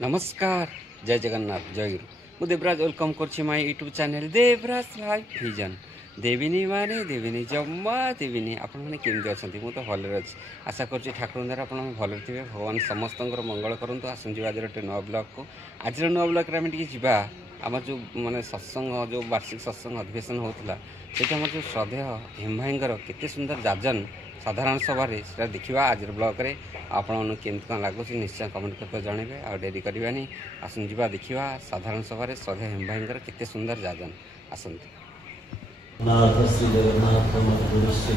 नमस्कार जय जगन्नाथ जय गुरु मु देवराज वेलकम कर my YouTube channel Devraj life vision देविनी माने देविनी जम्मा देविनी आपने केमती अच्छा मुझे भलरे अच्छी आशा कर ठाकुर द्वारा आप भल थे भगवान समस्त मंगल करूँ आसुँ आज गोटे नुआ ब्लग को आज नुआ ब्लग आम टे आम जो मानने सत्संग जो वार्षिक सत्संग अधिवेशन होता से आम जो श्रद्धेय हेम भाईर केते सुंदर जाजन साधारण सभा देखा आज ब्लग रे आपन केमती कौन लगुच निश्चय कमेंट करके जनइबे आ डेरी करवानी आसन जा देखा साधारण सभा श्रद्धेय हेम भाईर केते सुंदर जाजन आसतु श्री जगन्नाथ श्री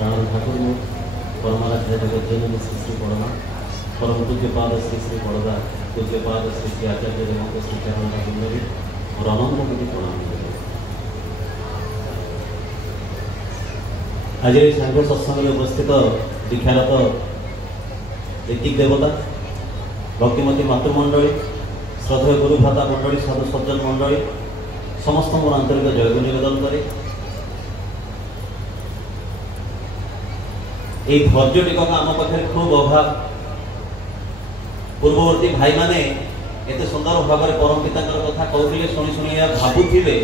राम ठाकुर परमाराध्य जगत जननी श्री श्री बड़मा परम पूज्य पाद श्री श्री बड़दा पूज्य पाद श्री श्री आचार्य देव श्री चरण ठाकुर और अनंत कोटि प्रणाम आज सांघ सत्संग उपस्थित दीक्षारत ऋतिक देवता भक्तिमती मातृमंडली श्रद्धेय गुरु भ्राता मंडली साधु सज्जन मंडली समस्त मोर आंतरिक जयगु निवेदन करे धैर्य टिकक आम पाखे खूब अभाव पूर्ववर्ती भाई माने एते सुंदर भाव में परम पिता कथा कहते शुणी शुणी भावुवे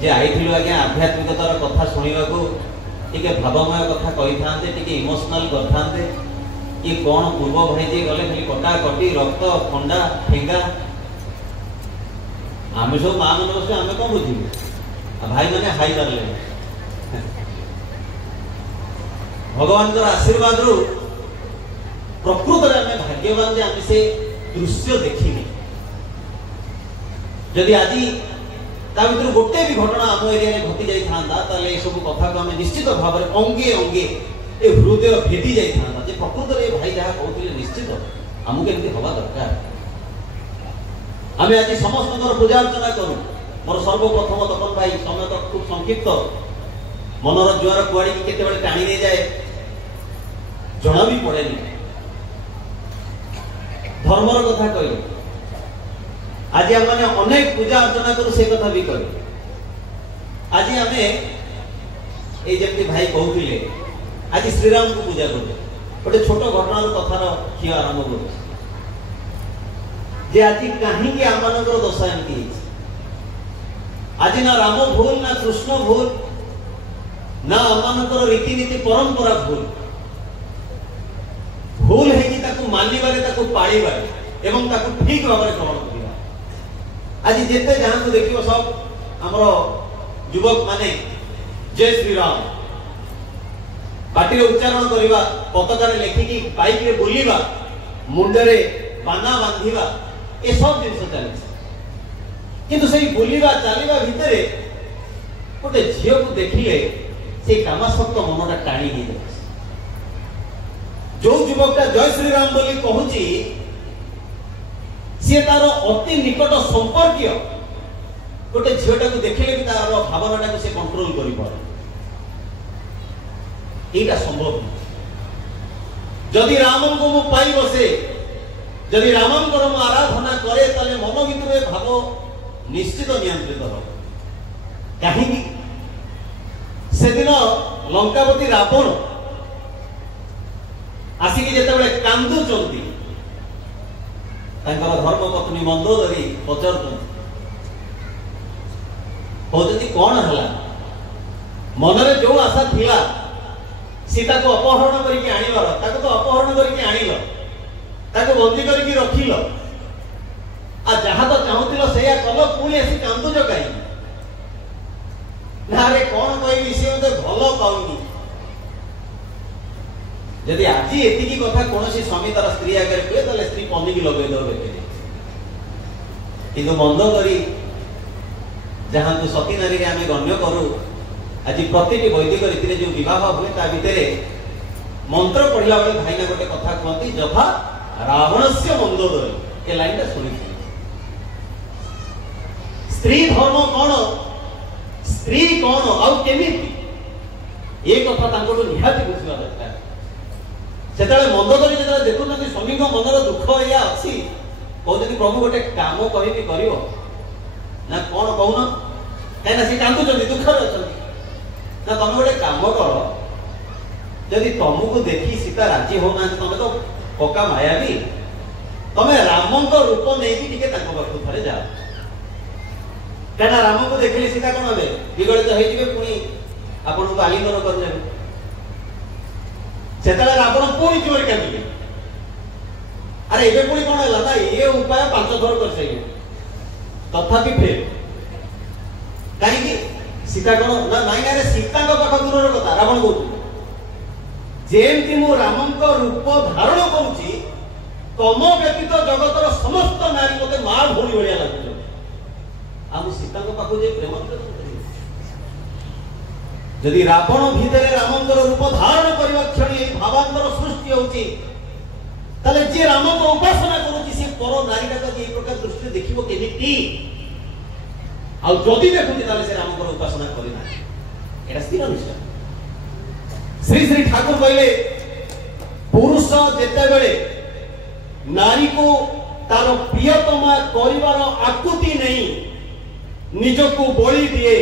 जे आई आज्ञा आध्यात्मिकतार कथा शुणा टिके भावमय कथा कही था इमोशनाल करते ये कौन पूर्व भाई जी गले खाली कटा कटी रक्त खंडा ठेंगा आम सब माँ मन बस आम कौन बुझे भाई मैंने हाई मारे भगवान आशीर्वाद रु प्रकृत में भाग्यवान जे आम से दृश्य देखिने जदि आज भर गोटे भी घटना आम एरिया घटी जाता ये सब कथा को आम निश्चित भाव में अंगे अंगे ए हृदय भेदी जाता प्रकृत में भाई जहाँ कहते निश्चित आमको एमती हवा दरकार आम आज समस्त पूजा अर्चना करूँ मोर सर्वप्रथम तपन भाई समय तो खूब संक्षिप्त मनर जुआर कुआड़ी केते टाणी नहीं जाए जना भी पड़े धर्मर कथा कह आज आम मैंने अनेक पूजा अर्चना करूँ से कथा भी कह आज आम ये भाई कहते आज श्रीराम को पूजा करें गोटे छोट घटनार कथार क्षीय आरंभ कर आज कहीं आम दशा एमती आज ना राम भूल ना कृष्ण भूल ना आम रीतिनीति परंपरा भूल भूल है मानवे पाड़े एवं ठीक भाव में ग्रहण करवा आज जिते जहां को देखियो सब आमर युवक माने जय श्री राम बाटी उच्चारण करवा पताका लेखिकी बाइक रे बुलवा मुंडरे बाना बांधिवा ए सब जिन चली किंतु से बुलवा चलवा भितर गोटे झील को देखिले से कामासक्त मनटा टाणी हो जो युवकटा जय श्री राम बोली कहूची सी तार अति निकट संपर्क गोटे झीलटा को देखिले भी तार भावनाटा को से कंट्रोल कर पारे यहीटा संभव जदि राम को मु पाई बसे जदि रामंकर मु आराधना करे ताले मन भीतर भाव निश्चित नियंत्रित हो कहीं से दिन लंकावती रावण आसिक जिते कांदुंट धर्मपत्नी मंदोदरी पचार कौन है मनरे जो आशा थिला सीता को अपहरण करके आनिबार ताको तो अपहरण करके आनिल ताको बंदी करके रखिल आ जहां तो चाहूतिल सेया कल पुणी आसी कांदुज कहीं ना रे कौन कहबी से मते भलो पाउनी यदि आज एतिकी कथा कौन स्वामी तार स्त्री आगे कहे ताले स्त्री पनिकी लगे दो बेके किंतु मंद करी जहां तो सती नारी रे आमे गण्य करू आज प्रति वैदिक रीति जो विवाह हुए ता भितर मंत्र पढ़ला बेले भाईना गोटे कथा कहती जथा रावण से मंदोदरी ए लाइन टा सुनी स्त्री धर्म कौन स्त्री कौन आउ केमिति ये कथा तांको निहाती बुझिबा दरकार सेतले मंदोदरी जेतले देखुनती स्वामी को मनर दुख या अछि कहते प्रभु गोटे काम कहबी करियो ना कौन कहून कहना से कांदुचंती दुख रे अछंती ना तुम गोटे काम कर जदि तुमको देखी सीता राजी होना तुम तो पक्का मायावी तमें राम को रूप नहीं पाखु थे जाओ क्या राम को देखिले सीता कौन हे विगलित होइजिबे पुणी आपन को आलिंगन करले सेतले रावण पुणी जोर केमिले अरे एबे पुणी कोन हला ना ये उपाय 5 थर कर सके तथापि फिर काहे कि सीता कोन ना नाइ रे सीता को पाख दूर कथा रावण को जेमती मु राम को रूप धारण करूची तम व्यतीत जगतर समस्त नारी मते मां भोली भलिया लागु हम सीता को पाखु जे प्रेम यदि रावण भीतर रामंकर रूप धारण करबा क्षणी भावांतर सृष्टि होची तले जे राम को उपासना करूची से पर नारी का जे प्रकार दृष्टि देखिबो केमिति आ जदि देखुची तले से राम को उपासना करिना एटा स्थिर विषय श्री श्री ठाकुर कहले पुरुष जेते बेले नारी को तार प्रियतमा करिवार आकुति नहीं निजको बलि दिए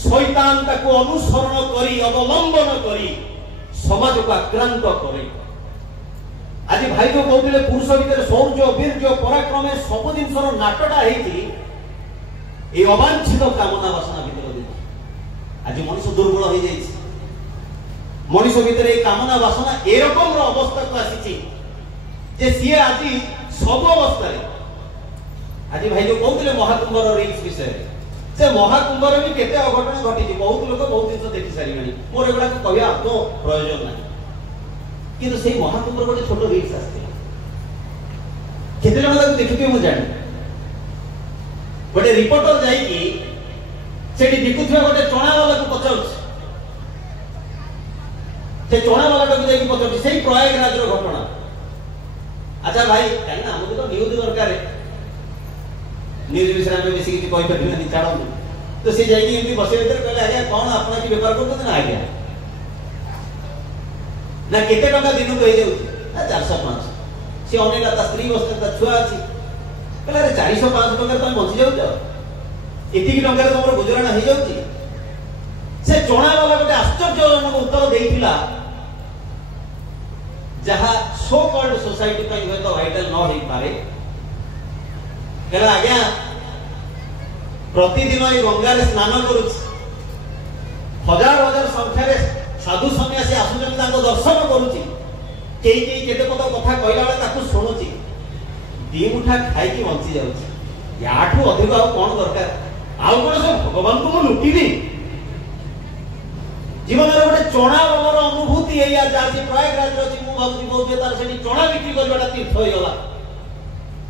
शैतान ताको अनुसरण करी अवलंबन करी समाज को आक्रांत करे आज भाई जो कहते पुरुष भीतर शौर्य वीर्य पराक्रम सब जिनसर नाटटा है अवांछित कामना वासना भीतर आज मनुष्य दुर्बल हो जाए मनुष भीतर कामना वासना एरकम अवस्था को आसी सी आज सब अवस्था आज भाई जो कहते महाकुंभर रिल्स विषय से महाकुंभर भी केते अघटन घटी बहुत लोग बहुत जिन देखी सारे मोर एगुड़ा कहया आत्म प्रयोजन ना कि से महाकुंभर गोटे छोट रिल्स आसला केते जन देखिए मुझे जानी गोटे रिपोर्टर जाइए बिकुवा गोटे चना वाला को पचार से चना वाला को जाइए पचार से प्रयागराज घटना अच्छा भाई कहीं आमको तो न्यूज दरकार न्यूज विषय में बेसी किसी कहि परिबे नि छाड़ो तो से जाई एमपी बसे भीतर कहले आज्ञा कोन आपना की व्यापार करत ना आज्ञा ना केते टका दिन को हे जाउ ना 400 500 से अनेला ता स्त्री बसते ता छुआ अछि कहले अरे 400 500 टका तुम बचि जाउ छ एति की टका तुमर गुजराण हे जाउ छी से चोणा वाला गोटे आश्चर्यजनक उत्तर देइथिला जहा सो कॉल्ड सोसाइटी पे हुए तो वाइटल न हो पारे कहला आज्ञा प्रतिदिन ए गंगा रे स्नान करू हजार हजार संख्या रे साधु सन्यासी आसुचन ताको दर्शन करूची केई केई केते पत कथा कहला बेला ताको सुनुची दी मुठा खाई की बंची जाउची याठू अधिक आ कोन दरकार आ कोन से भगवान को लुटिनी जीवन रे गोटे चोणा वाला अनुभूति एया जासी प्रयागराज रे मु भाबुची बहुत तार सेठी चोणा बिक्री करबाटा तीर्थ होई गला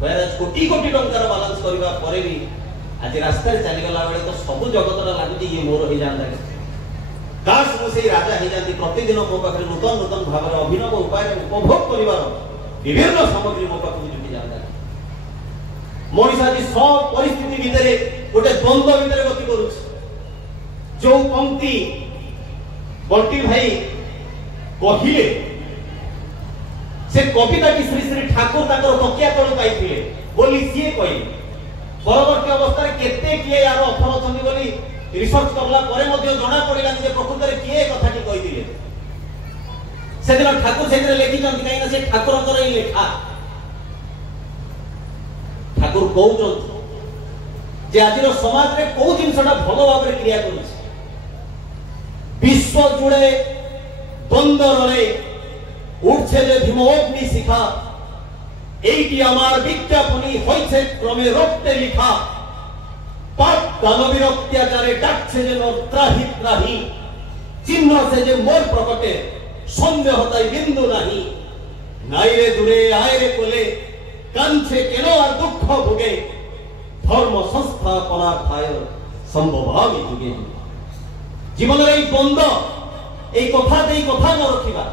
वैराज कोटी कोटी टंकार बैलेंस करबा परे भी आज रास्ता रे चली गला बेले तो सब जगतरा लागुची ये मोर हो जांदा काश मु से राजा हे जाती प्रतिदिन मो पाखरे नूतन नूतन भाव अभिनव उपाय उपभोग करिवार विभिन्न सामग्री मो पाखरे जुटी जांदा मनीष आज सब परिस्थिति भितरे गोटे द्वंद्व भितरे गति करूछ जो पंक्ति बंटी भाई कहिले से कविता की श्री श्री ठाकुर ताकर तकिया तळु पाइथिले बोली सीए कहि परवर्ती अवस्था रे केते किए यार अफर अछंती बोली रिसर्च करला परे मध्ये जणा पडिला जे प्रकृत रे किए कथा की कहि दिले से दिन ठाकुर सेरे लेखि जंती काई ना से ठाकुरंकर ई लेखा ठाकुर कहउछन जे आजिर समाज रे को जिनसटा भलो भाबरे क्रिया करूछ विश्व जुड़े बंदरे उठছে যে ধীমগ্নি শিখা এইটি আমার বিজ্ঞাপনী হইছে ক্রমে রক্তে লিখা পাপ দানবীর অত্যাচারে ডাকছে যে ত্রাহি ত্রাহি চিহ্ন আছে যে মোর প্রকটে সন্দেহ তাই বিন্দু নাহি নাইরে দূরে আয়রে কোলে কাঞ্ছে কেন আর দুঃখ ভোগে ধর্ম সংস্থাপনা খায় সম্ভবামি যুগে জীবনের এই বন্ধ এই কথা ন রখিবা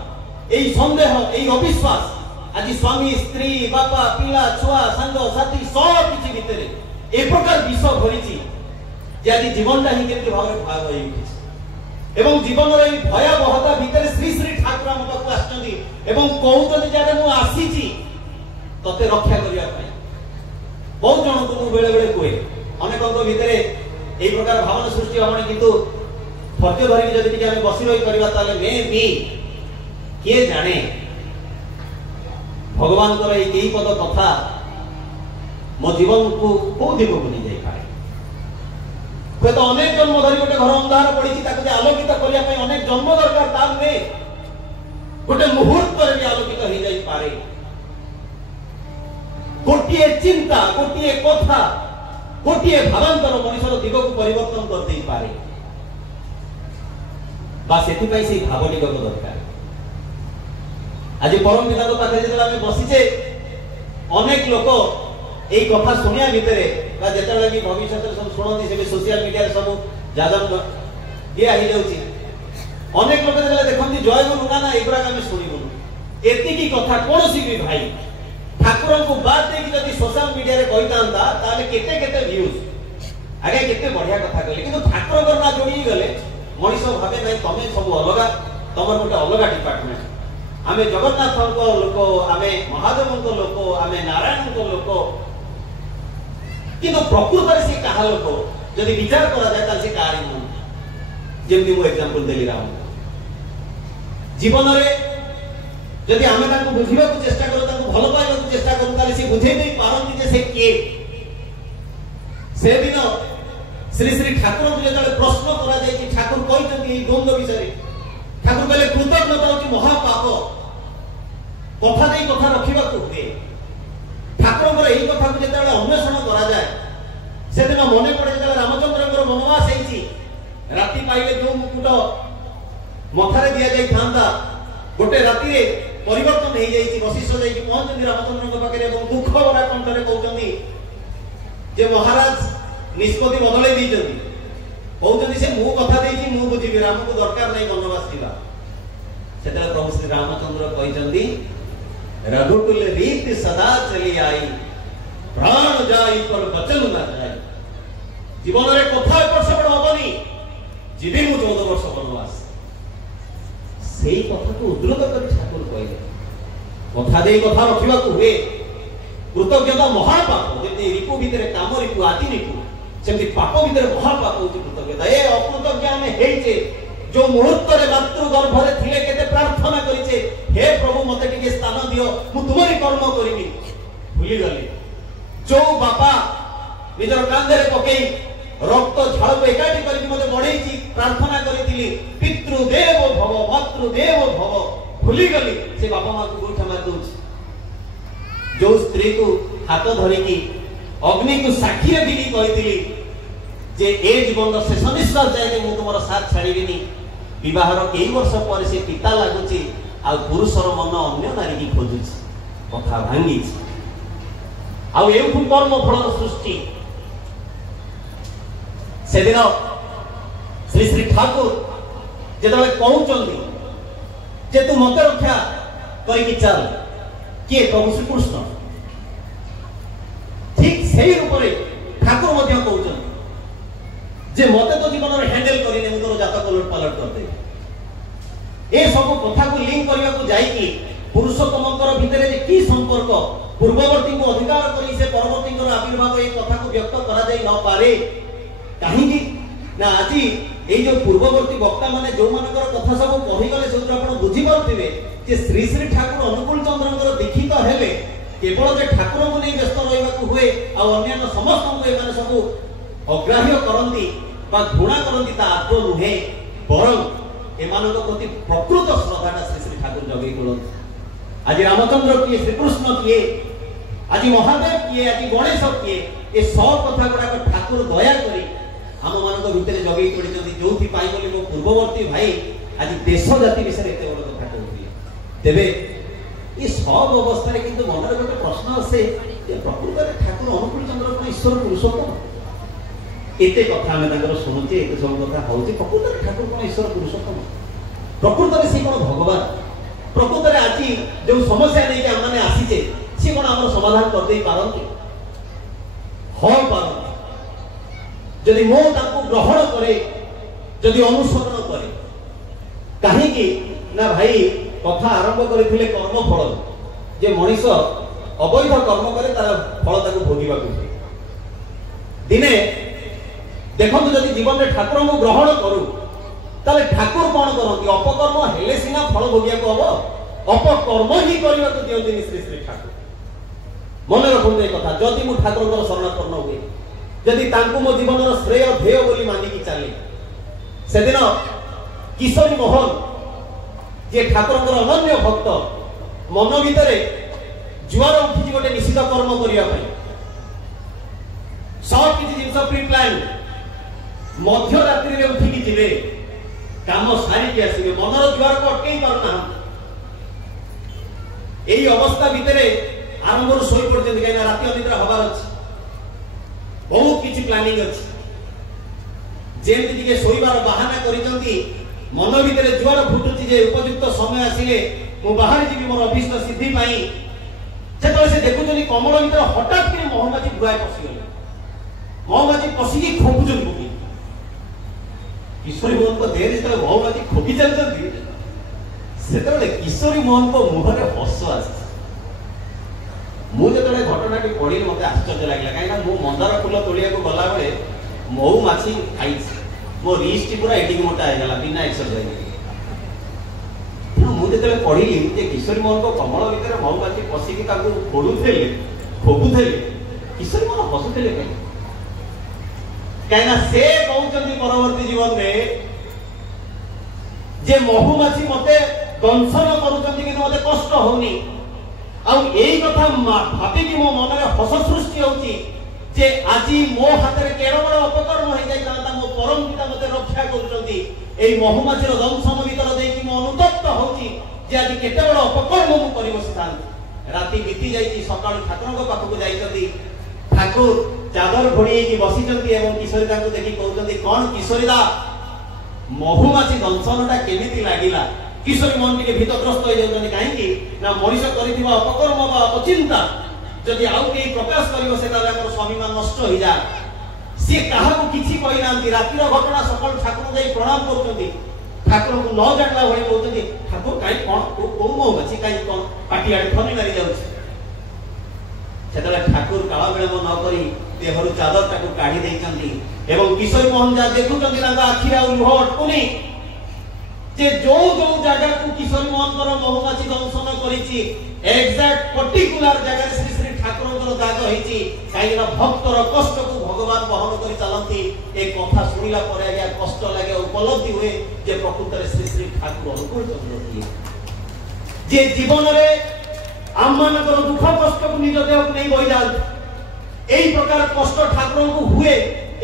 এই সন্দেহ এই অবিশ্বাস আজি স্বামী স্ত্রী বাপা পিলা ছুয়া সাঙ্গ সাথী সব কিছু ভিতরে এই প্রকার বিষ ভরিছি যে আজি জীবনটা হি কেমতি ভাবে ভয়াবহ হয়ে উঠেছে এবং জীবনের এই ভয়াবহতা ভিতরে শ্রী শ্রী ঠাকুর ଆମ ପାଖକୁ ଆସିଛନ୍ତି ଏବଂ କହୁଛନ୍ତି ଯେ ମୁଁ ଆସିଛି ତତେ ରକ୍ଷା କରିବା ପାଇଁ ବହୁତ ଜଣଙ୍କୁ ମୁଁ ବେଳେ ବେଳେ କୁହେ ଅନେକଙ୍କ ଭିତରେ এই প্রকার ভাবনা সৃষ্টি হবনি কিন্তু ধৈর্য ধরিକି ଯଦି ଟିକେ ଆମେ ବସି ରହି କରିବା ତାହେଲେ ମେ ବି किए जाने भगवान को कई पद कथा मो जीवन को कौ दिग को नहीं जाई पाए हूँ तो अनेक जन्म धरी गोटे घर अंधार पड़ी आलोकित करने अनेक जन्म दरकार ता नुहे गोटे मुहूर्त भी आलोकित हो जाई पारे गोटे चिंता गोटे कथा गोटे भावांतर मनुष्यर दिग को परिवर्तन कर दे पारे से भाव टिक दरकार आज परम पिता पाखे जो बसीचे अनेक लोक यही कथा शुणिया भितर जिते भी भविष्य सब शुणती से सोशल मीडिया सब जादम दिया अनेक लोग जो देखते जय गुरु ना एगुड़ा आम शुणुन एति कथा कौन भी भाई ठाकुर को बाद देखिए सोशल मीडिया कही था केते व्यूज आगे केते बढ़िया कथा कहले किंतु ठाकुर ना जोड़ी गले मनीष भावे ना तुम सब अलग तुम गोटे अलग डिपार्टमेंट आमे जगन्नाथ लोक आमे महादेव लोक आमे नारायण लोक किंतु प्रकृत से कहा लोक जदि विचार करा जाए से कहारी नुह जमी मु एग्जांपल देली राम जीवन में जदि आमे बुझा चेष्टा करूँ भल पाइबा चेष्टा करूँ सी बुझे नहीं पारती जे से किए से दिन श्री श्री ठाकुर को जो प्रश्न करा जाए ठाकुर कहते द्वंद्व विषय ठाकुर कहले कृतज्ञता हूँ महापाप कथा नहीं कथा रखा हुए ठाकुर यही कथा को जो अन्वेषण करा जाए से दिन मन पड़े जो रामचंद्र वनवास राति पाइले जो मुकुट मथारे दि जाता गोटे राति परिवर्तन हो जाए वशिष्ठ जाकि पहुंचती रामचंद्र पाखे दुख भरा कंठरे कहते जे महाराज निष्पत्ति बदल कहते से मु कथा देती मु बुझी राम को दरकार नहीं वनवास जावा से प्रभु श्री रामचंद्र कहते रघुकुल रीत सदा चली आई प्राण जाई पर वचन न जाए जीवन में कथा एपट सेपट हेनी जीवी मु 14 वर्ष वनवास से कथा को उद्धृत कर ठाकुर कहले कथा दे कथा रखा हुए कृतज्ञता महापाप जमी रिपु भितर काम रिपु आदि रिपु सेमती पाप भितर महापाप होती कृतज्ञता ए अकृतज्ञ आम हेचे जो मुहूर्त मातृ गर्भरे थिले केते प्रार्थना करिचे हे प्रभु मते टिके स्थान दियो मु तुमरी कर्म करिवि भूली गले जो बापा निजर कांधरे पकई रक्त झाड़ को एकाठी करके मते बढ़ेची प्रार्थना करितिली पितृदेव भव मातृदेव भव भूली गली से बापा मां को गोठा मार दउछ जो स्त्री को हाथ धरिकी अग्नि को साक्षी रखी कहती जे ए जीवन शेष निश्वास जाए मु तुम साथ छाड़िनी विवाहर कई वर्ष पर से पिता लगुच आ पुरुषर मन अन्य नारी की खोजुच कथा भांगी कर्म फल सृष्टि से दिन श्री श्री ठाकुर जो कहते जे तू मत रक्षा करके चल किए प्रभु श्री कृष्ण ठीक से रूप में ठाकुर कहते जे मते तो जीवन में हैंडल करने मुझे तोर जातक लुट पालट करते ए सब कथा को लिंक करने को जाइए पुरुषोत्तम भितर की संपर्क पूर्ववर्ती को अधिकार करी से परवर्ती आविर्भाव ये कथा को व्यक्त करा जाई न पारे कहीं ना आज ये जो पूर्ववर्ती वक्ता माने जो मानकर कथा सब कही गले से आपण बुझी पारुथिबे जे श्री श्री ठाकुर अनुकूल चंद्रंकर दीक्षित हेले केवल जे ठाकुर को नहीं व्यस्त रहिबा हुए आ अन्य समस्त को एमाने सब अग्राह्य करंती बा घृणा करंती ता आत्म नुहे बरं एमानक प्रति प्रकृत श्रद्धाटा श्री श्री ठाकुर जगई बोलत आज रामचंद्र किए श्रीकृष्ण किए आज महादेव किए आज गणेश किए ए सब कथा गुड़ा ठाकुर दया करी आम मान भितर जगई पड़ी जो बोली मो पूर्ववर्ती भाई आज देश जाति विषय एत बड़ कथा कहते तेरे ये सब अवस्था किंतु मन में गोटे प्रश्न आसे प्रकृत में ठाकुर अनुकूल चंद्र ईश्वर पुरुषोत्तम एते कथा आम शुणुचे एत सब कथा हूँ प्रकृत में ठाकुर कौन ईश्वर पुरुषोत्तम प्रकृत में सी कौन भगवान प्रकृत में आज जो समस्या नहीं आम मैंने आसीचे सी कौन आम समाधान करदे पारती हाँ पारती जदि मो ताको ग्रहण करे जदि अनुसरण करे कहीं ना भाई कथा आरंभ करथिले कर्म फल जे मनीष अवैध कर्म करे तार फल ताको भोगिबा को दिने देखो जदि जीवन में ठाकुर को ग्रहण करू ताले ठाकुर कौन करती अपकर्म हेले सिना फल भोगिया को हबो अपकर्म ही करबा को दियंती श्री श्री ठाकुर मन रखुन ए कथा जदि मु ठाकुर शरणापन्न हुए जदि तांकु मो जीवन श्रेय ध्येय बोली मानिकी चली से दिन किशोरी मोहन जे ठाकुर अनन्य भक्त मन भितर जुआर उठी गोटे निश्चित कर्म करने सब किसी जिन प्री प्लान मध्य रात्रि में उठिकी जीवे काम सारिकी आसवे मनर जुआर को अटकई पारना यही अवस्था भितर आरंभ शोई पड़ते कहीं राति अनिद्रा हबार अच्छी बहुत किसी प्लानिंग अच्छी जेमती शोबार बाहाना करिसंती मन भितर जुआर फुटुची जे उपयुक्त समय आसिले मु बाहर जी मोर अभीष्ट सिद्धि पाई जेतले से देखुचनी कमल भितर हठात के मोहम्मदी गुआय पसिगले मोहम्मदी पसिकी खोपुचन बुकी किशोरी मोहन को देह जेतले मोहम्मदी खोपी चलचंती सेतले किशोरी मोहन को मुहरे हस आसी मु जेतले घटनाटी पढी मते आश्चर्य लागला काईना मु मंदार फूल तोलिया को गला बेले मऊ माछी खाइछ मो रिस्ट पूरा एडिक मोटा है गला बिना एक्सरसाइज मु जेतले पढिली जे किशोरी मोहन को कमल भितर मऊ माछी पसिकी ताकू फोडुथेले खोबुथेले किशोरी मोहन हसुथेले काईना से कहउचंती परवर्ती जीवन में जे महू माछी मते दंशन करूचंती कि मते कष्ट होनी आ एई कथा भाबी कि मो मन में हस सृष्टि होची जे आजी मो हाथ रे केड़ बड़ अपकर्म हो जाय तांता मो परम पिता मते रक्षा करूचंती एई महूमाछीर दंशन भीतर देई कि मो अनुतप्त होची जे आजी केते बड़ अपकर्म मु करि बसितान राती बीती जाईची सकाळ ठाकुरଙ୍କ पाखକୁ जाईचंती ठाकुर चादर घोड़ी की बसिचंती एवं किशोरी तांको देखि कहउचंती कोन किशोरी दा महूमाछी दंशनटा केमिति लागिला किशोरी मन के भीतग्रस्त हो जाउचंती काहे कि ना मनीष करिथिबा अपकर्म बा अपचिंता जदि आउ के प्रकाश करिवो से ताले हमर स्वामी मान नष्ट हो जा से काहा को किछि कहि नांती रातिर घटना सकल ठाकुर जाई प्रणाम करचंती ठाकुर को न जानला भई कहउचंती ठाकुर काई कोन को मो अछि काई कोन पाटी आडी फनी मारी जाउछि सेतले ठाकुर काला बेले न करी देहरु चादर ताकू काढी देइचंती एवं किशोरी मोहन जा देखुचंती ना आखिरा लुह अटकुनी जे जो जो जगह को किशोरी मोहन कर महूमाछी दंशन करिछि एग्जैक्ट पर्टिकुलर जगह श्री श्री ठाकुर दाग होईछि काईना भक्तर कष्ट को भगवान बहन करि चलंती ए कथा सुनिला परे आज्ञा कष्ट लागे उपलब्धि हुए जे प्रकृत रे श्री श्री ठाकुर अनुकूल चंद्र दिए जे जीवन रे आमान कर दुख कष्ट को निज देह को नहीं बहि जात एई प्रकार कष्ट ठाकुर को हुए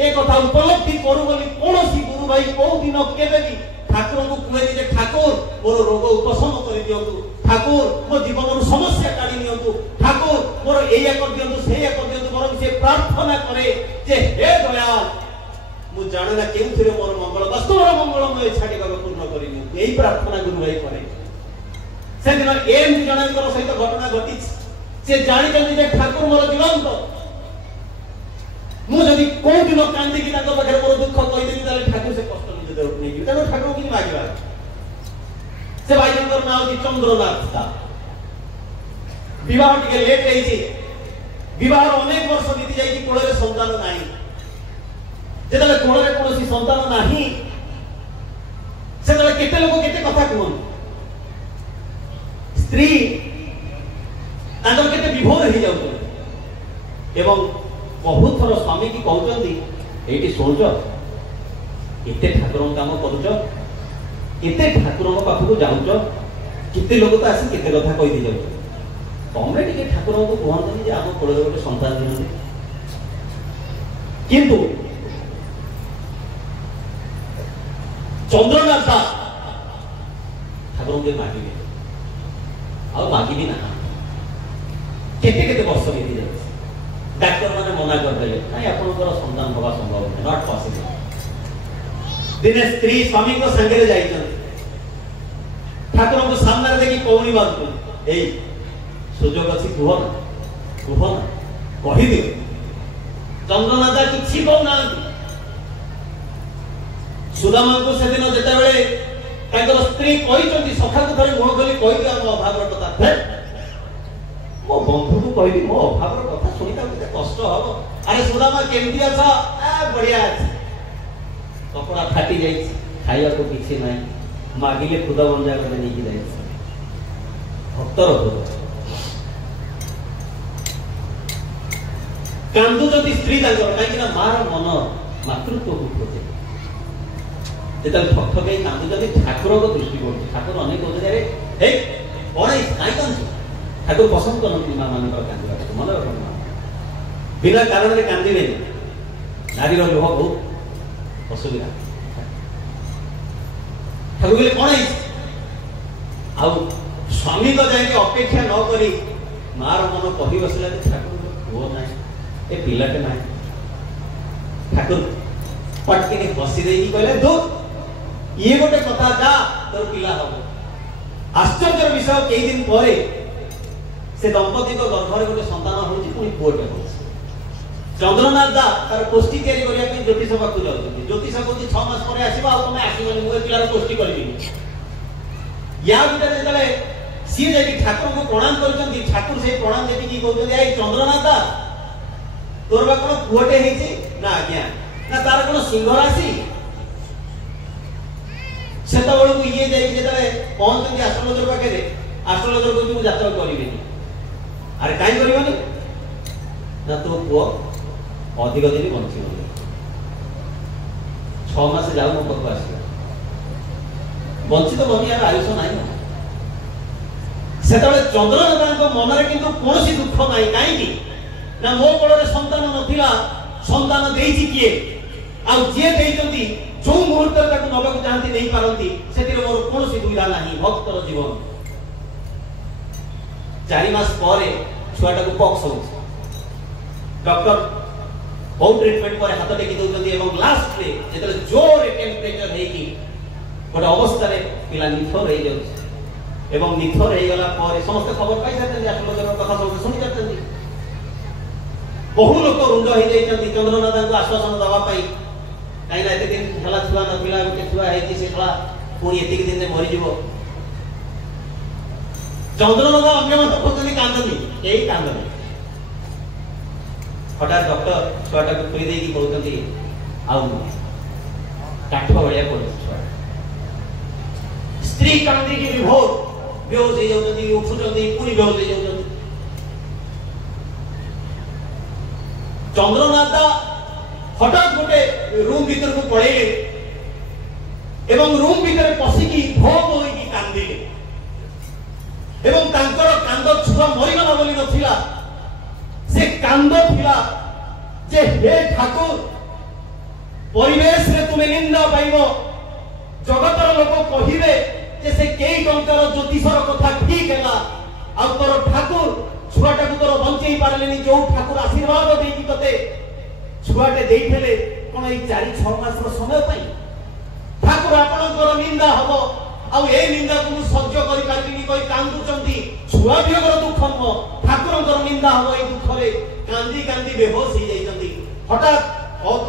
ए कथा उपलब्धि करू बोली कोनोसी गुरु भाई को दिन केबे भी ठाकुर को कुहे जे ठाकुर मोर रोग उपशम कर दियंतु ठाकुर मो जीवन समस्या काढी नियंतु ठाकुर मोर एया कर दियंतु सेया कर दियंतु मोर से प्रार्थना करे जे हे दयाल मु जाने ना केउथिरे मोर मंगल वास्तव मंगल मय छाडी का पूर्ण करि नियंतु एई प्रार्थना गुरु भाई करे से दिन एम जणकर सहित घटना घटी से जानि जल्दी जे ठाकुर मोर जीवन तो मु जदी को दिन कांदी कि ताको पाखरे मोर दुख कहि देबी ताले ठाकुर से कष्ट निजे देउ नै कि ताको ठाकुर कि मागिबा से भाईजनकर नाम जी चंद्रनाथ था विवाह टिके लेट होईची विवाह अनेक वर्ष बीती जाईची कोळे संतान नाही जेतले कोळे कोनोसी संतान नाही सेतले केते लोक केते कथा कहन स्त्री तांकर केते विभोर हो जाउतो एवं बहुत थर स्वामी की कहउचंती एठी सोचो एते ठाकुर काम करूचो एते ठाकुर पाखକୁ जाउचो किते लोक तो आसी केते कथा कहि दि जाउचो तमे टिके ठाकुर को कहंतनी जे हम कोळे गोटे संतान दिनते किंतु चंद्रनाथ ठाकुर के मागिबे आ मागिबी ना केते केते वर्ष बीती जाय डॉक्टर माने मना कर देले काई आपनकर संतान होबा संभव नै नॉट पॉसिबल दिने स्त्री स्वामी को संगे जाइछन ठाकुर को सामने देखि कौनी बात को एई सुजोग अछि कुह ना कहि दियो चंद्रनाथ किछि कहना सुदामा को से दिन जेता बेले ताकर स्त्री कहिचंती सखा को धरि मुह खोली कहि दियो हम अभाव कथा मो बंधु को कहबी मो अभाव कथा सुनी ता केते कष्ट हबो अरे सुदामा केमती अछ आ बढ़िया अछि कपड़ा फाटी जाई खाया को किसी ना मागिले खुदा बन जाए नहीं की जाए भक्तर कांदू जदि स्त्री कहीं मार मन मातृत्व को खोजे जो ठकठक कांदू जदि ठाकुर को दृष्टि कर ठाकुर अनेक जगह कहीं ठाकुर पसंद करती माँ मान कांदा मन रखना बिना कारण कांदे नारी लुह बहुत असुविधा ठाकुर कहले कौन स्वामी तो जाए अपेक्षा न करी मार मन कही बसला ठाकुर पुओ ना ए पिलाटे ना ठाकुर पटके बसी दे कहले दो ये गोटे कथा जा तोर पिला हम आश्चर्य विषय कई दिन पर से दंपति गर्भर गोटे संतान होची पुणी पुओटे हो चंद्रनाथ दा तार पोस्टी तैयारी करिया पे ज्योतिष पाखु जाउछथि ज्योतिष कहूँ 6 मास पर आसीबा आ तुम आसीबनी मु पिलार पोस्टी करबी या भीतर जेतले सी जे ठाकुर को प्रणाम करछथि ठाकुर से प्रणाम देती की कहउछथि आई चंद्रनाथ दा तोर बा कोन पुओटे हेछि ना आज्ञा ना तार कोन सिंह राशि सेता बळु ये जाई जेतले पहुंचथि एस्ट्रोलॉजर पाखे एस्ट्रोलॉजर को तू जातक करिबेनी अरे काई करिवनी ना तो पुओ अधिक दिन बंची 6 मास जाऊ मो पाखु आस बंचित बनियार आयुष ना से चंद्रनाथ मन में किंतु कौन दुख ना कहीं ना मो कोल संतान नथिला संतान देइछि किए आ जे देइछंती जो मुहूर्त तक नबक चाहती नहीं पारंती सेतिर मोर कौन दुविधा नहीं भक्तर जीवन 4 मास पर छुआटा को पक्स हो डॉक्टर बहुत ट्रीटमेंट पर हाथ टेकी दउछंती एवं लास्ट रे जेतले जोर टेम्परेचर हेकी गोटे अवस्था रे पिला निथर हे जाउछ एवं निथर हे गला पर समस्त खबर पाई जाते एस्ट्रोलॉजर कथा सब सुनि जाते बहु लोक रुंड हे जाइछंती चंद्रनाथ को आश्वासन दवा पाई काई ना एते दिन हला छुआ न पिला गोटे छुआ हेकी से खला पुणी एतिक दिन में मरि जीवो चंद्रनाथ अन्य मत खोजनी कांदनी एई कांदनी हठात डॉक्टर छुआटा को खुली देकी कहउछंती आउ काठ भलिया पड़े छुआ स्त्री कांदी की विभोर बेहोश हो जाउछंती उठुछंती पूरी बेहोश हो जाउछंती चंद्रनाथ हठात गोटे रूम भीतर को पळेले एवं रूम भीतर पसिकी भो होई कांदिले एवं तांकर कांद छुआ मरिगला बोली नथिला से कांद थिला जे हे ठाकुर परिवेश रे तुमे निंदा पाइबो जगतर लोक कहिबे जे से केई टंकर ज्योतिषर कथा ठीक हैला आ तोर ठाकुर छुआटा को तोर बंचेई पारलेनी जो ठाकुर आशीर्वाद देई तते छुआटे देइथले कोन ए 4-6 मास रो समय पई ठाकुर आपनकर निंदा हबो आ ए निंदा को सह्य करि पारिनी कहि कांदुचंती छुआ बियोगर दुख न ठाकुरंकर निंदा हबो ए दुख रे कांदी कांदी बेहोश हो जाइछंती हठात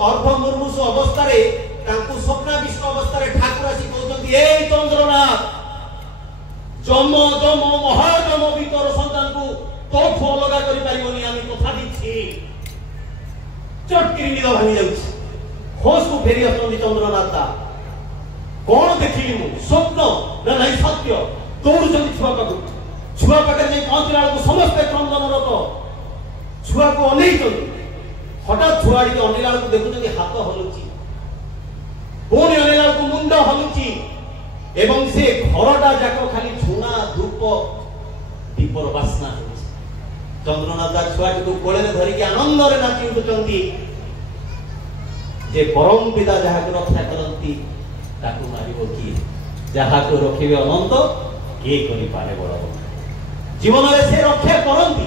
अर्ध मुर्मुष अवस्था रे तांकु स्वप्नाविष्ट अवस्था रे ठाकुर आसी कहउछंती ए चंद्रनाथ जम जम महाजम भीतर संतान को तो अलगा करि पारिबोनी आमी कथा दिछि चटकिरी निद भांगी जाउछि होश को फेरी आछंती चंद्रनाथ कौन देखिली मु स्वप्न ना नहीं सत्य दौड़ुछंती छुआ पाखे नहीं पहुंचला को समस्त क्रंदनरत छुआ को अनेइछंती हठात छुआड़ी के अनेला को देखुछंती हाथ हलुछि पुणी अनेला को मुंड हलुछि एवं से घरटा जाक खाली झुना धूप दीपर बास्ना होछि चंद्रनाथ छुआटी को कोले धरिकी आनंद रे नाची उठुछंती जे परम पिता जहा को रक्षा करंती ताकू मारिबो की जहा को रखिबे अनंत के करि पारे बड़ जीवन रे से रक्षा करंती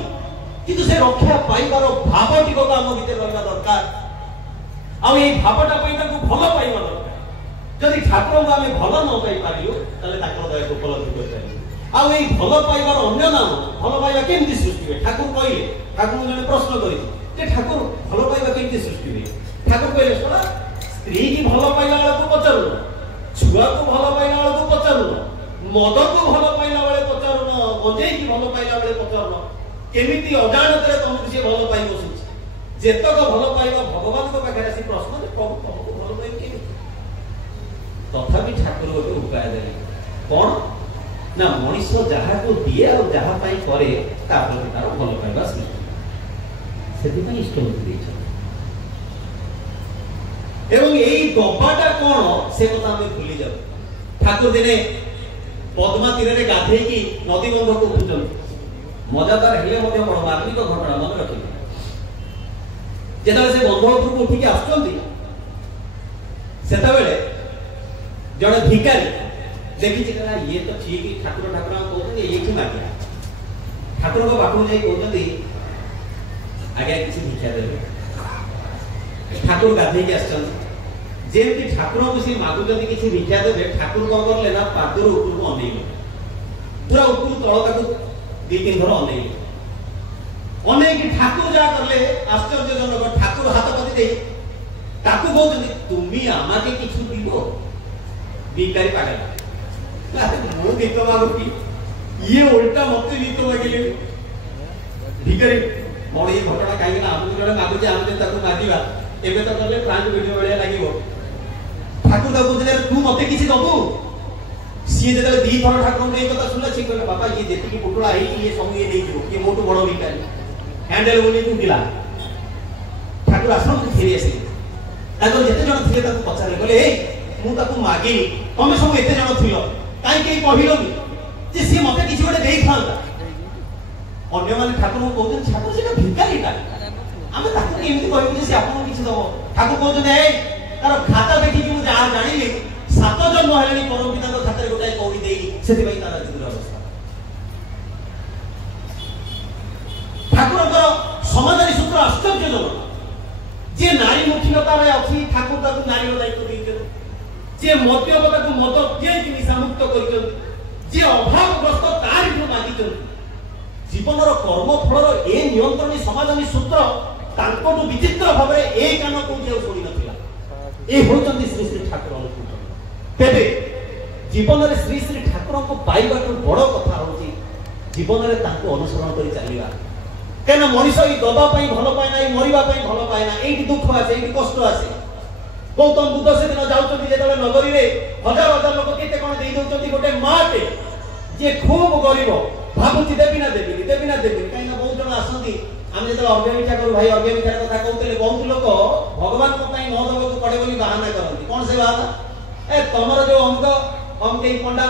किंतु से रक्षा पाइबार भावटी को हम भीतर रहना दरकार आ ए भावटा पई ताकू भलो पाइबा दरकार जदि ठाकुर को आमे भलो न पाइ पारियो तले ठाकुर दया को उपलब्धि कर पारियो आ ए भलो पाइबार अन्य नाम भलो पाइबा केमति सृष्टि होय ठाकुर कहिले ठाकुर जने प्रश्न करि जे ठाकुर भलो पाइबा केमति सृष्टि होय ठाकुर कहिले सोना स्त्री की भलो पाइला वाला को पचारू छुआ को भलो पाइला वाला को पचारू मद को भलो पाइला वाले पचारू गंजे की भलो पाइला वाले पचारू केमिति अजाणत रे तुमको से भलो पाइ बसुछ जेतक भलो पाइबा भगवान को पाखे आसी प्रश्न जे प्रभु तुमको भलो पाइ केमिति तथापि ठाकुर गोटे उपाय देले कौन ना मनीष जहाँ को दिए और जहाँ करे तार भल पाइबा सृष्टि से इष्टमूर्ति एवं यही डबाटा कौन से कथा आम भूली जाऊ ठाकुर दिने पद्मा तीर गाधे की नदी बंध को उठुचन मजादार हेले बड़ मार्मिक घटना मन रखिए जेतबे से बंध उपरको उठिकी आसुचंती सेतबेले जड़े भिकारी देखी ये तो ठीक ठाकुर ठाकुर कहते ये कि मागिया ठाकुर को पाखु जाई कहते आगे किसी भिक्षा देवे ठाकुर गाधे के आसचन जेमती ठाकुर को सी मागुचंती किसी भिक्षा देवे ठाकुर को करले ना पादर ऊपर को अनेइले पूरा ऊपर तळ ताको दी तीन थर अनेइले अनेक ठाकुर जा करले आश्चर्यजनक ठाकुर हाथ पति दे ताको कहते तुमी आमाके किछु दिबो भिकारी पागल मु गीत मागुची ये उल्टा मत गीत मागिले भिकारी मोर ये घटना कहीं ना हम जड़े मागुचे आम ताको मागिबा एबे तो करले फ्रांस वीडियो बढिया लागिवो ठाकुर दा बुझले तू मते किछि दबु सी जेतले दी थर ठाकुर के कथा सुनला छी कहले बाबा ये जेति की पुटुला है ये सब ये नहीं जीवो ये मोटू बड़ भिकारी हैंडल बोली तू दिला ठाकुर आश्रम को फेरी आसी ताको जेते जण थिले ताको पचारे कहले ए मु ताको मागिनी तमे सब एते जण थिलो काई के कहिलोनी जे सी मते किछि गोटे देई थांता अन्य माने ठाकुर को कहउछन ठाकुर सेटा भिकारीटा आमे ताको केमति कहबो जे आपन किछि दबो ठाकुर कहउछन ए तार खाता देखि कि मु जानिली 7 जन्म हेलेनी परम पिता को खातिर गोटाई कौड़ी देई सेति भाई तार जिदुर अवस्था ठाकुर को समाधानी सूत्र आश्चर्यजनक जे नारी मुखिलता रे अछि ठाकुर ताको नारी दायित्व देइछन जे मद्यपता को मद पिए कि निशा मुक्त करिछन जे अभावग्रस्त तारिठु मागिछन जीवनर कर्म फलर ए नियंत्रण समाधानी सूत्र तांकोटु विचित्र भाबरे ए कान को जे सुनि नथिला ए होचंदी श्री श्री ठाकुर अनुकूल तेबे जीवन रे श्री श्री ठाकुर को पाइबा तो बड़ कथा होची जीवन रे तांको अनुसरण करि चलिबा केना मनुष्य ई दबा पई भलो पाए ना ई मरिबा पई भलो पाए ना एठी दुख आसे एठी कष्ट आसे गौतम बुद्ध से दिन जाउचंती जेतले नगरी रे हजार हजार लोक केते कोन देई दउचंती गोटे माटे जे खूब गरीब भाबुची देबी ना काई ना बहुत जण आसंती हम जेतले अज्ञानिका करू भाई अज्ञानिका कथा कहउतले बहुत लोक भगवान को पई न दबो को पड़े बोली बहाना करंती कोन से बहाना ए तमरो जो हम के पंडा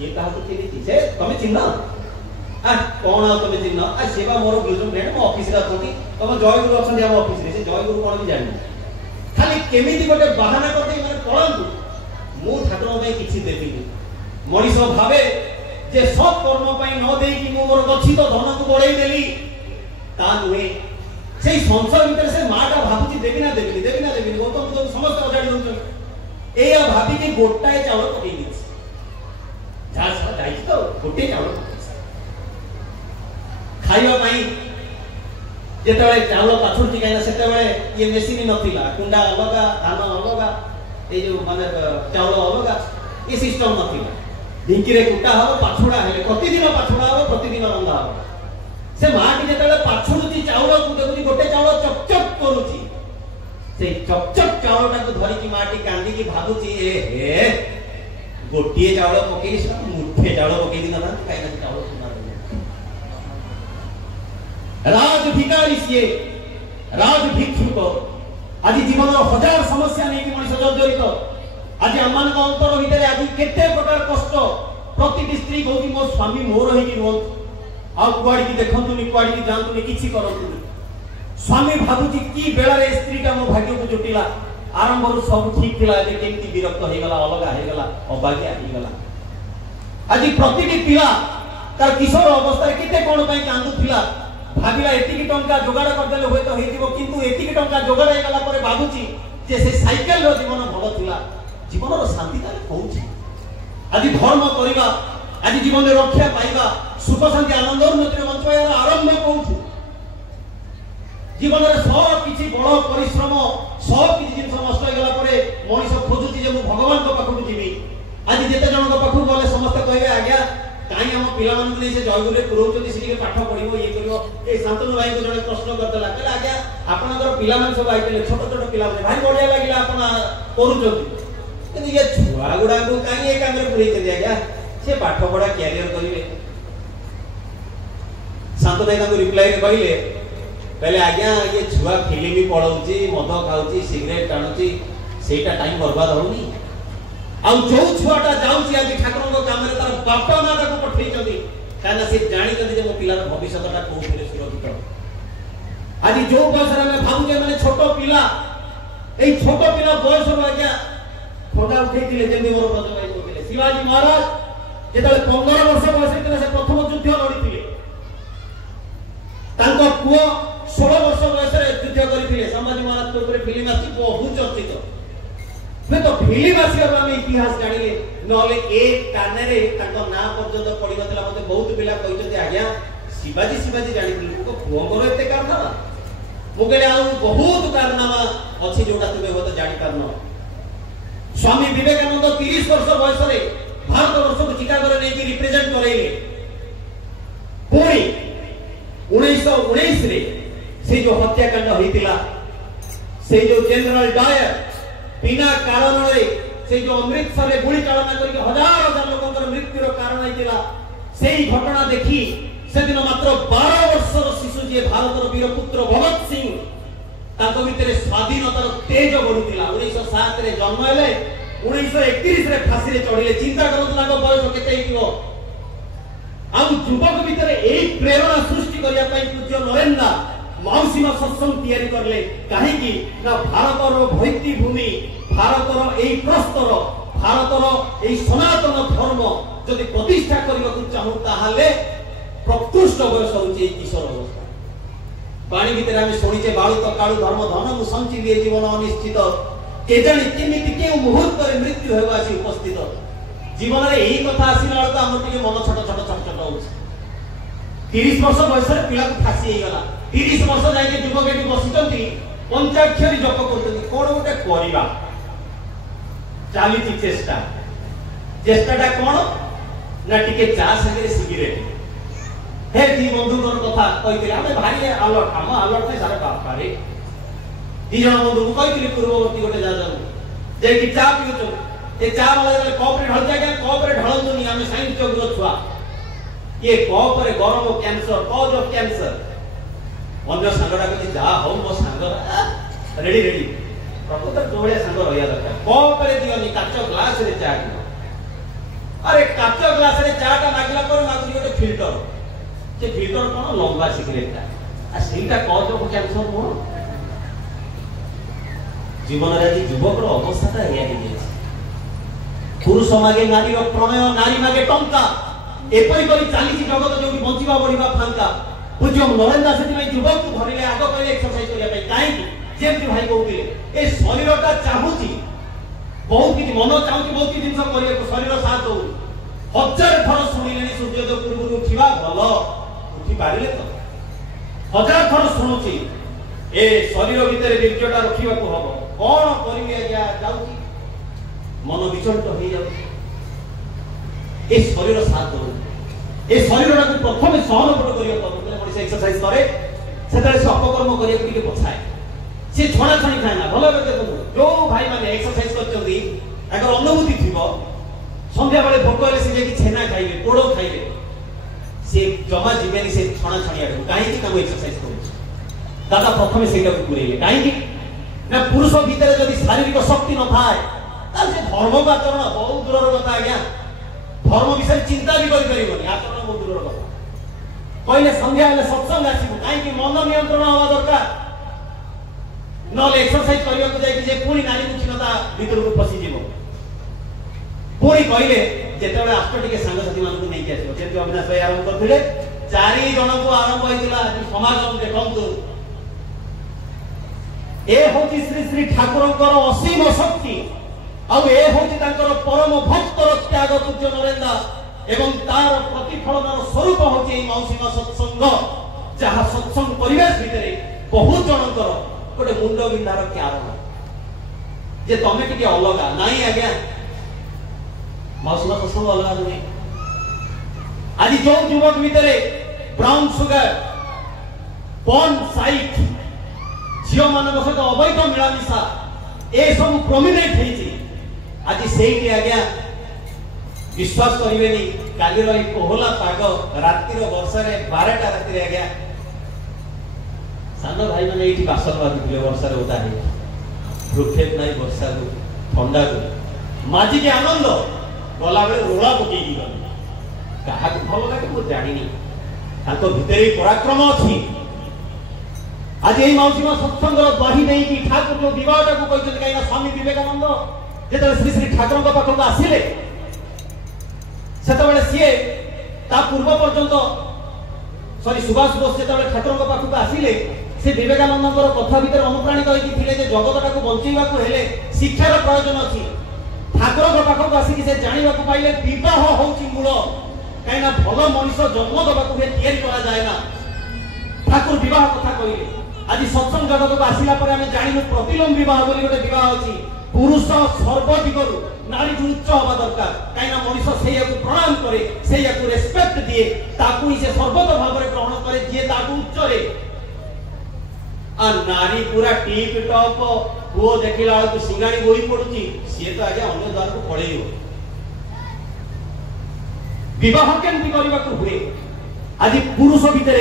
ये कहा तो ठीक से तमे चिन्ह आ कोन आ तमे चिन्ह आ सेवा मोर गुरुजन फ्रेंड मो ऑफिस रे अछंती तमे जय गुरु अछंती हम ऑफिस रे से जय गुरु कोन भी जानि खाली केमिति गोटे बहाना करते माने पळंतु मु ठाकुर में किछि देबिनी मनीष भावे जे सब कर्म पई न देई कि मु मोर गच्छित धन को बढाई देली ता नुहे सेई संसार भीतर से माटा भाबुची देबी ना देबिनी गौतम बुद्ध समस्त अजाडी दउछन एया भाबी के गोटाए चावल पकई दिस जा सा जाई तो गोटे चावल खाइबा पई जेतबे चावल पाछुटी काइना सेतबे ये मेसिन नथिला कुंडा अलगा धान अलगा ए जो माने चावल अलगा ये सिस्टम नथिला ढिंकी रे कुटा हो पाछुडा हेले प्रतिदिन पाछुडा हो प्रतिदिन रंगा हो से माटी जेतबे पाछुडुची चावल को देखुची गोटे चावल चकचक करूची से चकचक चावलटा को धरि की माटी कांदी की भाबुची ए हे गोटिए चावल पकेई सब मुठे चावल पकेई दिना ना काइना चावल सुना राज भिकारी सिए राज भिक्षुक आज जीवन हजार समस्या नहीं कि मनुष्य जर्जरित आज आमान का अंतर भीतर आज केते प्रकार कष्ट प्रतिटी स्त्री कहूँ मो स्वामी मोर ही रुहत आ कुआड़ी की देखंतु नि कुआड़ी की जानतु नि किछि करंतु स्वामी भाबुची की बेला रे स्त्रीटा मो भाग्य को जुटिला आरंभ रु सब ठीक थिला जे केमती विरक्त हे गला अलगा हे गला अभाग्य हे गला आज प्रतिटी पिला तार किशोर अवस्था केते कोन पई कांदु थिला भाबिला एतिकी टंका जोगाड़ करदेले होय तो हेतिबो किंतु एतिकी टंका जोगाड़ हे गला परे भाबुची जे से साइकेल रो जीवन भलो थिला जीवन रो शांति ताले कहूची आज धर्म करिबा आज जीवन रे रक्षा पाइबा सुख शांति आनंद उन्नति मंचयार आरंभ कहूची जीवन रे सब किछि बड़ परिश्रम सब किछि जिंस नष्ट हे गला परे मनुष्य खोजुची जे मु भगवान को पाखु जीवी आज जेते जन को पाखु गले समस्त कहबे आज्ञा काई हम पिला मन से जयगुरु रे पुरोचती सिटी के पाठ पढिबो ये करिवो ए शांतनु भाई को जने प्रश्न करतला कहला आज्ञा आपनकर पिला मन सब आइले छोट छोट पिला भाई बढ़िया लागिला आपन करूचती ये छुआ गुड़ा को कहीं एक काम पुरे चली आज्ञा से पाठ पढ़ा कैरियर करेंगे शांत भाई को रिप्लाई कहले पहले आज्ञा ये छुआ फिल्म भी पढ़ाऊँ मद खाऊँ सिगरेट टाणुची सेटा टाइम बर्बाद होनी आ जो छुआटा जाऊँगी आज ठाकुर काम तार बापा माँ को पठे कहीं से जानी मो पिलार भविष्यटा कौन सुरक्षित आज जो बयस भावुचे मैंने छोट पिला এই ছোট পিলা বয়স আজ্ঞা খোটা উঠাইলে যেমনি মোর প্রজভাই কইলে শিবাজী মহারাজ যেতবে 15 বর্ষ বয়স হইছিল সে প্রথম যুদ্ধ লড়িଥିଲେ তাଙ୍କ পুଅ 16 বর্ষ বয়সরে যুদ্ধ করিଥିଲେ সম্ভাজী মহারাজ উপরে ফিল্ম আসি বহু চর্চিত मैं तो ফিল্ম আসিবার আমি ইতিহাস জানিলে নহলে এক কানেরে তাଙ୍କ না পর্যন্ত পড়ি নଥିଲା মতে বহুত পিলা কইছতে আজ্ঞা শিবাজী শিবাজী জানিଥିଲି को পুଅଙ୍କର এতে কারণ मुगले आउ बहुत कारनामा अच्छी जोटा तुमे हो तो जानि पारनो स्वामी विवेकानंद 30 वर्ष बयस रे भारत वर्ष को चिकागो रे नेकी रिप्रेजेंट करेले पुणी 1919 रे से जो हत्याकांड होइतिला से जो जनरल डायर बिना कारण रे से जो अमृतसर रे गुली चालना करके हजार हजार लोगन मृत्यु रो कारण होइतिला सेही घटना देखी से दिन मात्र 12 वर्षर शिशु जे भारतर वीर पुत्र भगत सिंह ताको भितरे स्वाधीनतार तेज बढ़ुतिला 1907 रे जन्म हेले 1931 रे फांसी रे चढ़िले चिंता करत लाग बयस केते हिथिबो आ युवक भितरे एई प्रेरणा सृष्टि करिया पई पूज्य नरेंद्र मौसीमा सत्संग तयारी करले काहे कि ना भारतर भैती भूमि भारतर एई प्रस्तर भारतर एई सनातन धर्म जदि प्रतिष्ठा करबाकू चाहू ताहाले प्रकृष्ट बयस होचे किशोर अवस्था पानी भितर आमे शुणीचे बाळु तो काळु धर्म धन मु संचिलिए जीवन अनिश्चित के जानि केमिति के मुहूर्त रे मृत्यु हेबा आसी उपस्थित जीवन रे एही कथा आसीला तो हमर टिके मन छोट छोट छोट छोट होछ 30 वर्ष बयस रे पिला को फांसी हे गला 30 वर्ष जाय के युवक एटी बसितंती पंचाक्षरी जप करतंती कोन गोटे करिवा चालीची चेष्टा चेष्टाटा कोन ना टिके चा संगे सिगरेट हे दी बंधुकर कथा कहिथिले आमे भारी अलर्ट हम अलर्ट नै सारे बापा रे दी जण बंधु को कहिथिले पूर्ववर्ती गोटे जा जाऊ जे कि चा पिउचो ए चा वाला कप रे ढळ जागे कप रे ढळंतुनी आमे साइंस जगरो छुआ ये कप रे गरम कैंसर कॉज ऑफ कैंसर अन्य संगडा को जा हो मो संग रेडी रेडी प्रकृत जोड़े संग रहिया दरकार कप रे दियोनी काचो ग्लास रे चा अरे काचो ग्लास रे चा टा मागिला पर मागुरी गोटे फिल्टर से फिल्टर कोन लंबा सिगरेट आ सेटा कॉज ऑफ कैंसर हो जीवन रे युवक रो अवस्था एया हे पुरुष मागे नारी रो प्रणय नारी मागे टंका एपरि करी चाली जगत जो बंचिबा बढिबा फांका पूज्य नरेंद्र सेति में युवक को धरिले आगो कहले एक्सरसाइज करिया पई काई जेमति भाई कहउतिले ए शरीरटा चाहूची बहुत किछि मन चाहूची बहुत किछि जिंस करिया को शरीर साथ दउ हजार थर सुनिलेनी सूर्योदय पूर्व उठिबा भलो उठी पारिले तो हजार थर सुनुची ए शरीर भितर वीर्यटा रखिबा को हबो कोन करिवे आज्ञा जाउची मन विचलित हो जाउची ए शरीर साथ दउ ए शरीरटा को प्रथमे सहनपट करिया तो मनिस एक्सरसाइज करे सेतरे अपकर्म करिया के पछाए से छणा छणी खाय ना भलो देखो जो भाई माने एक्सरसाइज करचंदी अगर अनुभूति थिबो संध्या बेले भोक हेले से कि छेना खाइबे पोड़ो खाइबे से जमा जीवेनी से छणा छणी आडू काहे कि काम एक्सरसाइज करू दादा प्रथमे सेटा को पुरेले काहे कि ना पुरुष भीतर जदी शारीरिक शक्ति न थाए ता से धर्म आचरण बहुत दूरर कथा आज्ञा धर्म विषय चिंता भी करि परिबोनी आचरण बहुत दूरर कथा कहले संध्या हेले सत्संग आसीबो काहे कि मन नियंत्रण होवा दरकार नले एक्सरसाइज करिया को जाय कि जे पुनी नारी मुखिनता भीतर को फसी जीवो पुनी कहले जेतेबे आष्ट टिके संग साथी मान को नै के आसीबो जेते अविनाश भाई आरंभ करथिले चारि जण को आरंभ होइतिला समागम देखंतु ए होची श्री श्री ठाकुरंकर असीम शक्ति आ ए होची तांकर परम भक्तर त्याग पूज्य नरेंद्र एवं तार प्रतिफलनर स्वरूप होची मौसीमा सत्संग जहा सत्संग परिवेश भितरे बहुत जनकर गोटे मुंड बिंधार कारण जे तमे टिके अलगा नाही आज्ञा मौसम सत्संग अलगा नहीं आज जो युवक भितरे ब्राउन सुगर पॉर्न साइट झियो मान सहित अवैध मिलामिशा ए सब प्रोमिनेंट हेछि आज से आज्ञा विश्वास करेनि काली कोहला पाग रातिर वर्षा 12टा राति आज्ञा सान भाई मैंने ये बासन बांधुले वर्षा ओदा भ्रुक्षेप ना वर्षा को ठंडा को माझी के आनंद गला बेले रोला पकई गल क्या भल लगे मुझे जानी भितर पराक्रम अच्छी आज यही मौसी सत्संग बही नहीं कि ठाकुर जो विवाहटा को कहते कहीं स्वामी विवेकानंद जो श्री श्री ठाकुर पाखक आसिले से सी पूर्व पर्यंत सॉरी सुभाष बोस जो ठाकुर पाखक आसिले से विवेकानंद कथा भीतर अनुप्राणित होते जगत टाक बंचेवा शिक्षार प्रयोजन अच्छी ठाकुर पाखक आसिक से जानवा पाइले विवाह होची मूल कहीं भल मनीष जन्म दबा जाए ना ठाकुर विवाह कथा कहले आज सत्संग जगत को आसिला पर आमे जानिनु प्रतिलोम विवाह बोली गोटे विवाह अछि पुरुष सर्वदिगरु नारी उच्च हवा दरकार कहीं मनीष से प्रणाम करे से रेस्पेक्ट दिए ताकू ही से सर्वत भाव में ग्रहण करे जे ताकू उच्च रे आ नारी पूरा टीप टॉप पुओ देखिला तो सिंगाणी बोई पडुची से तो आगे अन्य द्वार को पळेइयो विवाह केमती करबा को हुए आज पुरुष भितर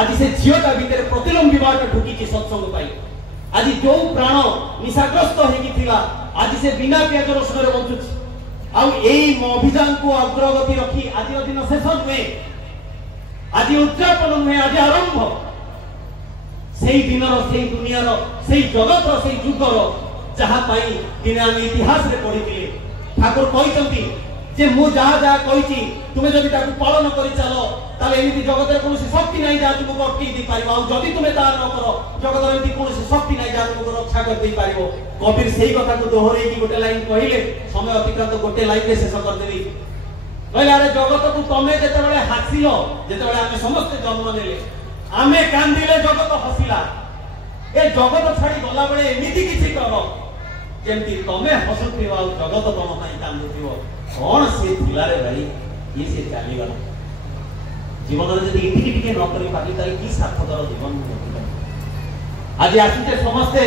आज से झीटा भितर प्रतिलोम विवाह ढुकी सत्संग पाई आज जो प्राण निशाग्रस्त होगी आज से बिना प्याज रसुन बंचुची अभियान को अग्रगति रखी आज दिन शेष नुहे आज उद्यापन नुहे आज आरंभ से दिन से दुनिया से जगत से युगर जहाँ दिने आम इतिहास में पढ़ी ठाकुर कहते जे मु जहाँ जहाँ कही तुम्हें जदि पालन कर चलो एमती जगत कौन शक्ति ना जहाँ तुमको अटकई पार जदि तुम्हें ता न कर जगत एमती कौन शक्ति ना जहाँ तुमको रक्षा कर पार कबीर से कथा को दोहरे गोटे लाइन कहले समय अतिक्रांत गोटे लाइन में शेष करदेवी कहले अरे जगत को तमें जिते हासिल जिते आम समस्ते जन्म ने आम कांदिले जगत हसिला ए जगत छाड़ी गला बेले एमती किसी कर जमती तमें हसुथिव जगत तुम कांदुथिव कौन से थिलारे भाई ये से चलीगला जीवन में जब इटी टिके न करी पाली ताले की सार्थकर जीवन आज आसिते समस्ते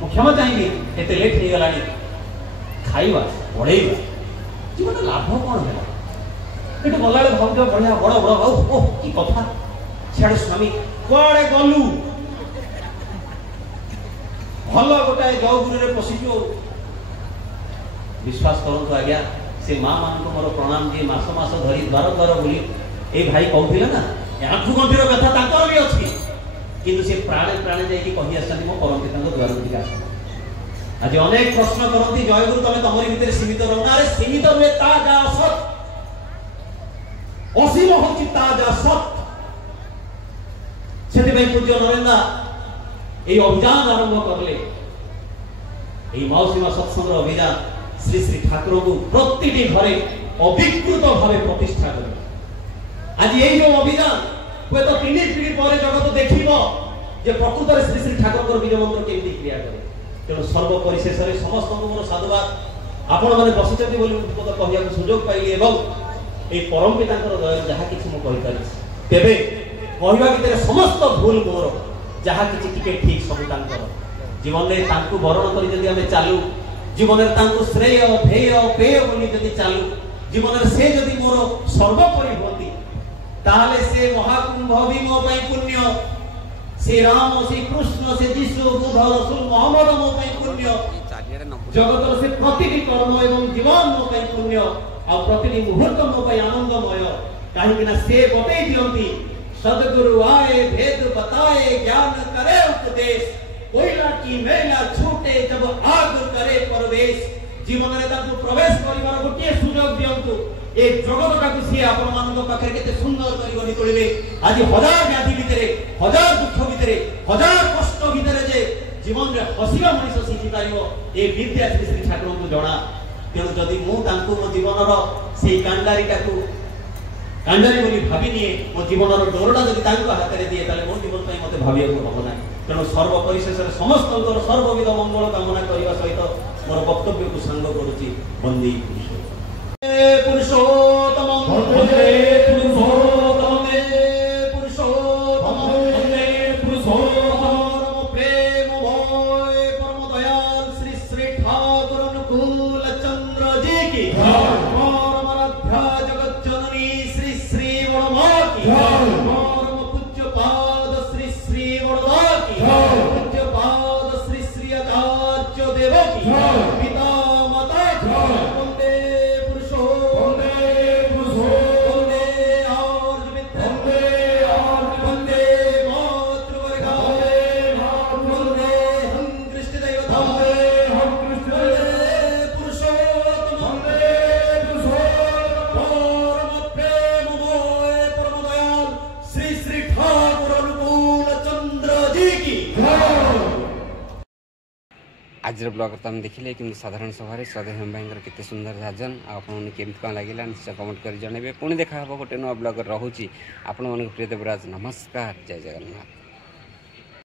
मु क्षमा चाहिए एते लेट हो गलानी खाइबा पढ़ेइबा जीवन लाभ कौन है एटे गला बेले भाव बढ़िया बड़ बड़ भाव ओह की कथा छाड़ स्वामी कुआड़े गलु भल गोटाए जौगुरी रे पशिजो विश्वास करंतु आज्ञा से माँ मान को मोर प्रणाम दिए मास मास धरी द्वार द्वार बोली ए भाई कहते ना आंठू गंभीर कथा तांकर भी अच्छी किंतु से प्राणे प्राणे जाइए कही आसती मो परम पिता द्वार दिखे आस आज अनेक प्रश्न करती जयगुरु तुम तुम भितर सीमित रहो अरे सीमित नुहे ता जा सत असीम होची ता जा सत से पूज्य नरेंद्र ये अभियान आरंभ करले मौसीमा सत्संग अभियान श्री श्री ठाकुर को प्रति घरे अभिकृत भाव प्रतिष्ठा कर आज ये जो अभियान हुए तो 3 पीढ़ी पर जगत देखिबो जे प्रकृत रे श्री श्री ठाकुर विजय मंत्र केमती क्रिया करे तेणु सर्वपरिशेष समस्त मोर साधुवाद आपण माने बसिचंती बोली मत कहिया सुजोग पाइली एवं ए परम पिता दया जहाँ किसी मु कहि पारि तेबे कहवा भितर समस्त भूल मोर जहाँ किसी टिके ठीक सब तांकर जीवन में तांकु वरण करी जदि हमें चालू जीवन में तांकु श्रेय ध्येय पेय बोली जदि चालू जीवन में से जदि मोर सर्वोपरि होती ताले से महाकुंभ भी मो पई पुण्य से राम से कृष्ण से जिसु बुद्ध रसूल मोहम्मद मो पई पुण्य जगत से प्रतिटी कर्म एवं जीवन मो पई पुण्य और प्रतिटी मुहूर्त मो पई आनंदमय काहे कि ना से बतई दियंती सद्गुरु आए भेद बताए ज्ञान करे उपदेश कोयला की मैला छूटे जब आग करे प्रवेश जीवन में ताकू प्रवेश करिवार गोटे सुयोग दियंतु ए जगतटा को सी आपण मानक पाखे केते सुंदर करी गनि तोलिबे आज हजार व्याधि भितरे हजार दुख भितरे हजार कष्ट भितरे जे जीवन रे हसिया मनुष्य सिखि पारिबो ए विद्या श्री श्री ठाकुर को जणा तेणु जदि मु तांकु मो जीवन रो सेई कांडारीटा को कांडारी बोली भाबी निए मो जीवन रो डोरडा जदि तांको हाथ रे दिए ताले मो जीवन पई मते भाबिया को हबो ना तेणु सर्वपरिशेष समस्त सर्वविध मंगल कामना करने सहित मोर वक्तव्य को सांग करुच्ची वंदे पुरुषोत्तम प्रेम भय परम दयाल श्री श्री ठाकुर अनुकूल परम पूज्य पाद श्री श्री वरदा की पूज्य पाद श्री श्री आचार्य देव की पिता माता वंदे पुरुषो वंदे आर्य मित्र वंदे मातृवर्गा वंदे हम कृष्ण देवता वंदे पुरुषोत्तम परम प्रेममय परम दयाल श्री श्री ठाकुर अनुकूल चंद्र जी की आज ब्लॉग तो आम देखिले कि साधारण सभा श्रद्धा भाई केते सुंदर साजन आपने केमती कौन लगे निश्चय कमेंट कर जनइबे पुणी देखा गोटे नुआ ब्लॉग रोचे आपण प्रिय देवराज नमस्कार जय जगन्नाथ।